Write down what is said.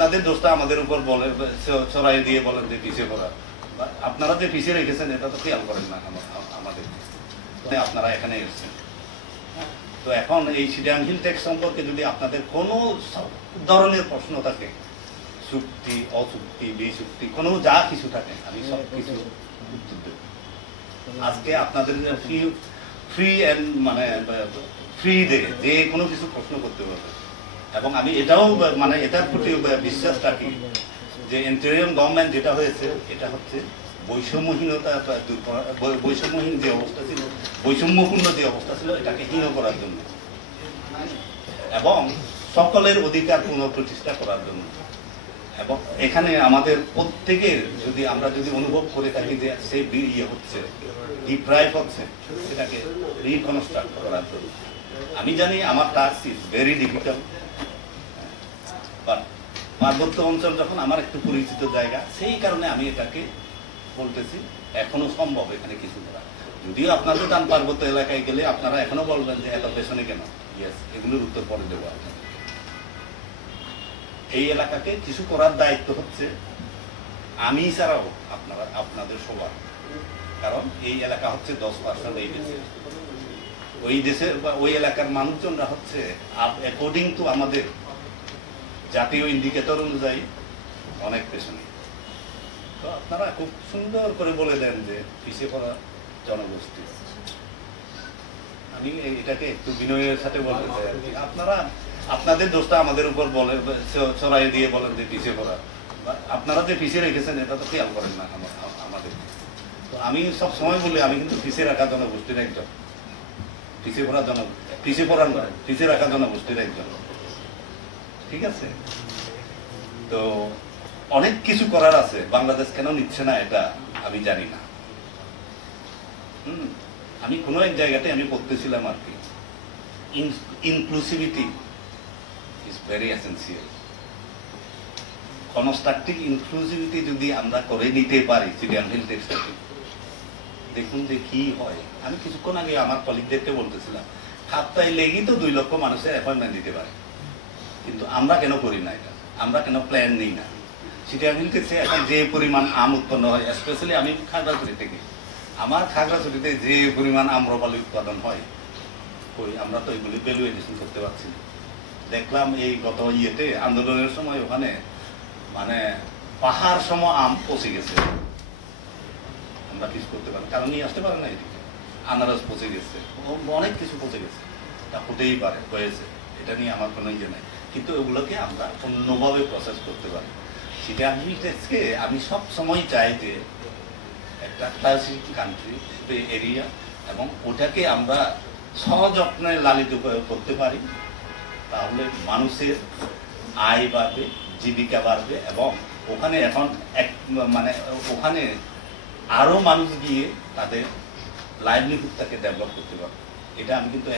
আপনাদের দোষটা আমাদের উপর বলে ছড়াই দিয়ে বলেন যে পিছিয়ে পড়া। আপনারা যে পিছিয়ে রেখেছেন এটা তো খেয়াল করেন না আমাদের, আপনারা এখানে এসেছেন। তো এখন এই সিডিয়াম হিল ট্যাক্স সম্পর্কে যদি আপনাদের কোনো ধরনের প্রশ্ন থাকে, চুক্তি অচুক্তি বিচুক্তি কোনো যা কিছু থাকে, আমি সব কিছু উত্তর দেব। আজকে আপনাদের ফ্রি অ্যান্ড মানে ফ্রি ডে যে কোনো কিছু প্রশ্ন করতে পারবে। এবং আমি এটাও মানে এটার প্রতি বিশ্বাস রাখি যে ইন্টেরিয়র গভর্নমেন্ট যেটা হয়েছে এটা হচ্ছে বৈষম্যহীনতা বৈষম্যহীন যে অবস্থা ছিল, বৈষম্যপূর্ণ যে অবস্থা ছিল এটাকে হীন করার জন্য এবং সকলের অধিকার পুনঃপ্রতিষ্ঠা করার জন্য। এবং এখানে আমাদের প্রত্যেকের আমরা যদি অনুভব করে থাকি যে সে ইয়ে হচ্ছে, ডিপ্রাইভ হচ্ছে, সেটাকে রিকনস্ট্রাক্ট করার জন্য। আমি জানি আমার task is very difficult, but পার্বত্য অঞ্চল যখন আমার একটু পরিচিত জায়গা, সেই কারণে আমি এটাকে বলতেছি এখনো সম্ভব এখানে কিছু করা। যদিও আপনাদের টান পার্বত্য এলাকায় গেলে আপনারা এখনো বলবেন যে এত পেছনে কেন, ইয়েস, এগুলোর উত্তর পরে দেবো আপনাকে। এই এলাকাকে কিছু করার দায়িত্ব হচ্ছে আমি ছাড়াও আপনাদের সবার, কারণ এই এলাকা হচ্ছে 10% এই দেশের। ওই দেশের বা ওই এলাকার মানুষজনরা হচ্ছে অ্যাকর্ডিং টু আমাদের জাতীয় ইন্ডিকেটর অনুযায়ী অনেক পেছনে। তো আপনারা খুব সুন্দর করে বলে দেন যে পিছিয়ে পড়া জনগোষ্ঠী। আমি এটাকে একটু বিনয়ের সাথে বলতে চাই আর কি। আপনারা আপনাদের দোষটা আমাদের উপর বলে ছড়াই দিয়ে বলেন যে পিছিয়ে পড়া। আপনারা যে পিছিয়ে রেখেছেন এটা তো খেয়াল করেন না আমাদের। তো আমি সব সময় বলি আমি কিন্তু পিছিয়ে রাখা জনগোষ্ঠীর একজন, পিছিয়ে পড়ার নয়, পিছিয়ে রাখা জনগোষ্ঠীর একজন। ঠিক আছে? তো অনেক কিছু করার আছে, বাংলাদেশ কেন নিচ্ছে না এটা আমি জানি না। আমি কোনো এক জায়গাতে আমি পড়তেছিলাম আর কি, inclusivity is very essential. Constructive inclusivity যদি আমরা করে নিতে পারি সিডিয়াম হিল টেক্সটাকে, দেখুন যে কি হয়। আমি কিছুক্ষণ আগে আমার কলিগদেরকে বলতেছিলাম, খাপ্তায় লেগেই তো 2 লক্ষ মানুষের অ্যাপয়েন্টমেন্ট দিতে পারে, কিন্তু আমরা কেন করি না এটা? আমরা কেন প্ল্যান নিই না? সিডিয়াম হিল টেক্সে এখন যে পরিমাণ আম উৎপন্ন হয়, স্পেশালি আমি খাগড়াছড়ি থেকে, আমার খাগড়াছড়িতে যে পরিমাণ আম্রপালি উৎপাদন হয়, আমরা তো এগুলি ভ্যালু এডিশন করতে পারছি না। দেখলাম এই গত আন্দোলনের সময় ওখানে মানে পাহাড় সম আম পচে গেছে, আমরা কিছু করতে পারি, কারণ নিয়ে আসতে পারে না এদিকে। আনারস পচে গেছে, অনেক কিছু পচে গেছে, তা হতেই পারে, হয়েছে, এটা নিয়ে আমার কোনো ইয়ে নাই। কিন্তু ওগুলোকে আমরা অন্যভাবে প্রসেস করতে পারি। সেটা আমি সব সময় চাই যে একটা ক্লাসিক কান্ট্রি এরিয়া, এবং ওটাকে আমরা সযত্নে লালিত করতে পারি, তাহলে মানুষের আয় বাড়বে, জীবিকা বাড়বে, এবং ওখানে এখন মানে ওখানে আরো মানুষ গিয়ে তাদের লাইভলিহুডটাকে ডেভেলপ করতে পারবে। এটা আমি কিন্তু